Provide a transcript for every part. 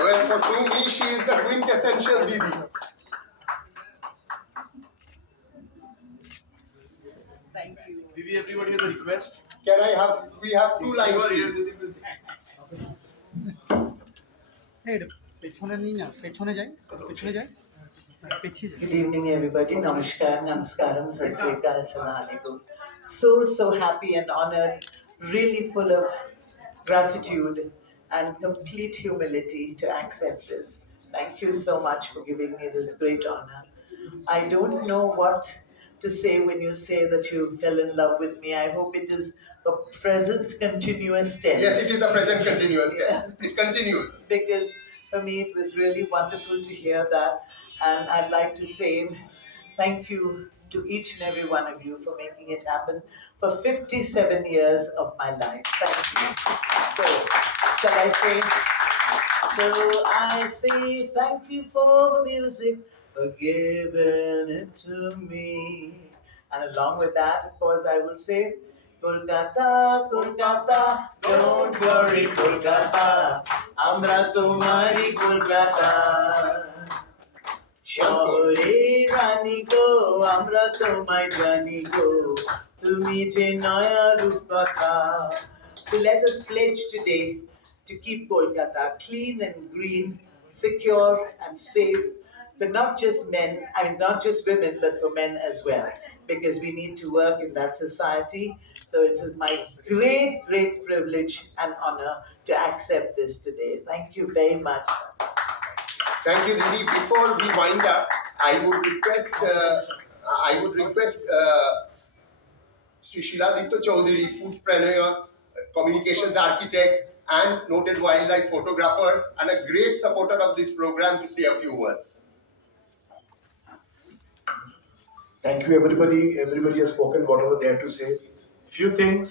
Well, for me, she is the quintessential Didi. Thank you. Didi, everybody has a request. Can I have? We have 2 lines, please. পেছনে নিই না, পেছনে যাই, পেছনে যাই, পিছিয়ে যাই। Good evening, everybody. Namaskar, namaskaram, sat sri akal, assalamu alaikum. So happy and honored, really full of gratitude and complete humility to accept this. Thank you so much for giving me this great honor. I don't know what to say when you say that you fell in love with me. I hope it is a present continuous tense. Yes, it is a present continuous tense. It continues. Because for me it was really wonderful to hear that, and I'd like to say thank you to each and every one of you for making it happen for 57 years of my life. Thank you. So, shall I say? So I say thank you for the music, for giving it to me. And along with that, of course, I will say, Kolkata, Kolkata, don't worry, Kolkata, Amra Tumari Kolkata. শহরে রানী গো, আমরা তোমায় জানি গো, তুমি যে নয়া রূপকথা. So let us pledge today to keep Kolkata clean and green, secure and safe for not just men, I mean not just women, but for men as well, because we need to work in that society. So it's my great privilege and honor to accept this today. Thank you very much. Thank you, Didi. Before we wind up, I would request Sri Shiladitya Chaudhary, foodpreneur, communications architect, and noted wildlife photographer, and a great supporter of this program, to say a few words. Thank you, everybody. Everybody has spoken whatever they have to say. Few things.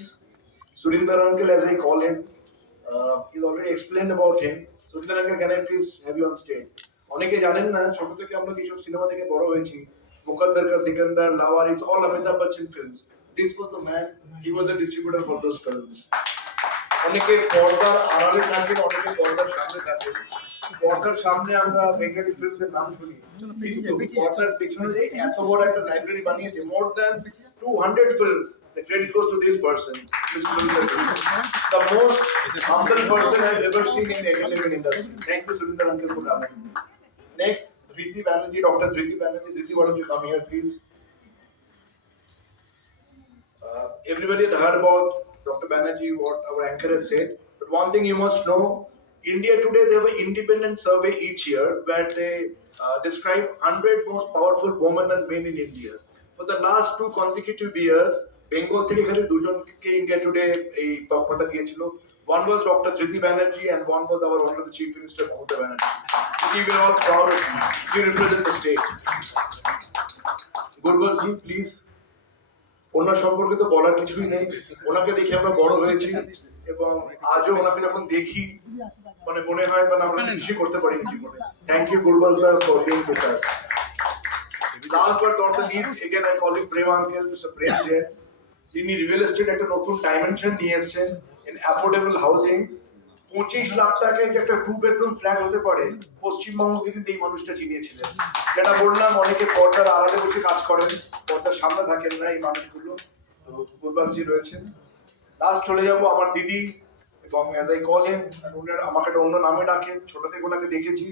Surinder uncle, as I call him, he's already explained about him. Surinder uncle, can I please have you on stage? অনেকে জানেন না, ছোট থেকে আমরা যেসব সিনেমা থেকে বড় হয়েছি, মুকদ্দর কা সিকান্দার, লাওয়ারিস, all Amitabh Bachchan films. This was the man. He was the distributor for those films. অনেকে পর্দার আড়ালে থাকেন, অনেকে পর্দার সামনে থাকেন। পর্দার সামনে আমরা বেঙ্গলি ফিল্মস এর নাম শুনি, কিন্তু পর্দার পেছনে যে এত বড় একটা লাইব্রেরি বানিয়েছে, more than 200 films, the credit goes to this person, the most humble person I've ever seen in the entertainment industry. Thank you, Surinder uncle, for coming. Next, Dhriti Banerjee, Dr. Dhriti Banerjee. Dhriti, why don't you come here, please? Everybody had heard about Dr. Banerjee, what our anchor had said. But one thing you must know, India today, they have an independent survey each year where they describe 100 most powerful women and men in India. For the last 2 consecutive years, Bengal থেকে খালি দুজনকে India Today এই তকমাটা দিয়েছিল. One was Dr. Dhriti Banerjee and one was our Honorable Chief Minister Mamata Banerjee. We were all proud of you. You represent the state. Gurbal ji, please. ওনার সম্পর্কে তো বলার কিছুই নেই, ওনাকে দেখে আমরা বড় হয়েছি এবং আজও ওনাকে যখন দেখি মানে মনে হয় মানে আমরা কিছু করতে পারি জীবনে। Thank you Gurbaz da for being with us. Last but not the least, again I call him Prem uncle, mister Prem Jain, যিনি রিয়েল এস্টেট একটা নতুন ডাইমেনশন নিয়ে এসেছেন ইন অ্যাফোর্ডেবল হাউজিং। 25 লাখ টাকায় যে একটা 2 বেডরুম ফ্ল্যাট হতে পারে, পশ্চিমবঙ্গকে কিন্তু এই মানুষটা চিনিয়েছিলেন। যেটা বললাম, অনেকে পর্দার আড়ালে বসে কাজ করেন, পর্দার সামনে থাকেন না এই মানুষগুলো। তো গুরবাজজি রয়েছেন। লাস্ট চলে যাবো আমার দিদি, এবং অ্যাজ আই কল হিম, উনার আমাকে একটা অন্য নামে ডাকেন, ছোট থেকে ওনাকে দেখেছি।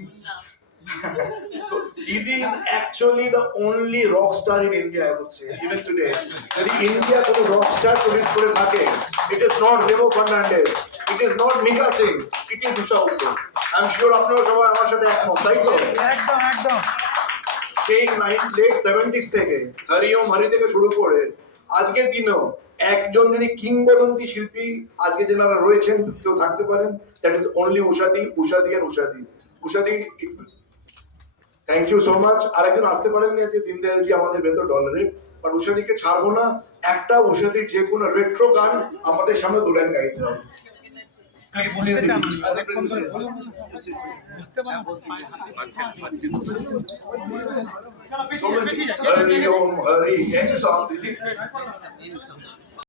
So Didi is actually the only rock star in India, I would say, even today. যদি ইন্ডিয়া কোনো rock star তৈরি করে থাকে, it is not Remo Fernandez, it is not Mika Singh, it is Usha Uttar. I'm sure আপনারা সবাই আমার সাথে একমত, তাই তো? একদম সেই late 70s থেকে হরিওম হরি থেকে শুরু করে আজকের দিনেও একজন যদি কিংবদন্তি শিল্পী আজকে যারা রয়েছেন কেউ থাকতে পারেন, দ্যাট ইজ অনলি উষাদি and উষাদি। Thank you so much. আরেকজন আসতে পারেননি আজকে, দীনদয়ালজি আমাদের ভেতর ডলারের, বাট উষাদিকে ছাড়বো না। একটা উষাদির যে কোনো রেট্রো গান আমাদের সামনে 2 লাইন গাইতে হবে। Hari Om Hari,